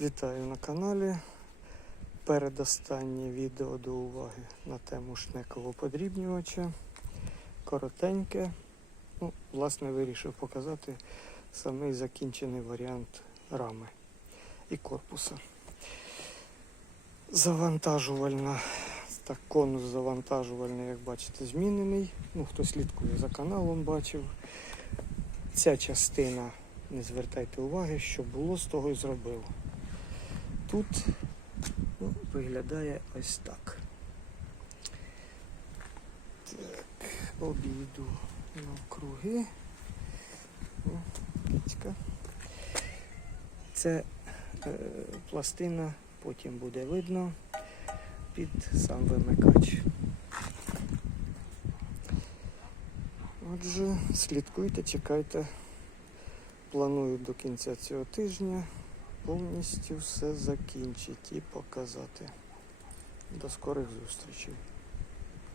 Вітаю на каналі. Передостаннє відео до уваги на тему шнекового подрібнювача. Коротеньке. Ну, власне, вирішив показати самий закінчений варіант рами і корпуса. Завантажувальна, так, конус завантажувальний, як бачите, змінений. Ну, хто слідкує за каналом, бачив. Ця частина, не звертайте уваги, що було, з того і зробив. Тут ну, виглядає ось так. Так, обійду навкруги. О, кицька. Це е, пластина, потім буде видно під сам вимикач. Отже, слідкуйте, чекайте. Планую до кінця цього тижня повністю все закінчити і показати. До скорих зустрічей.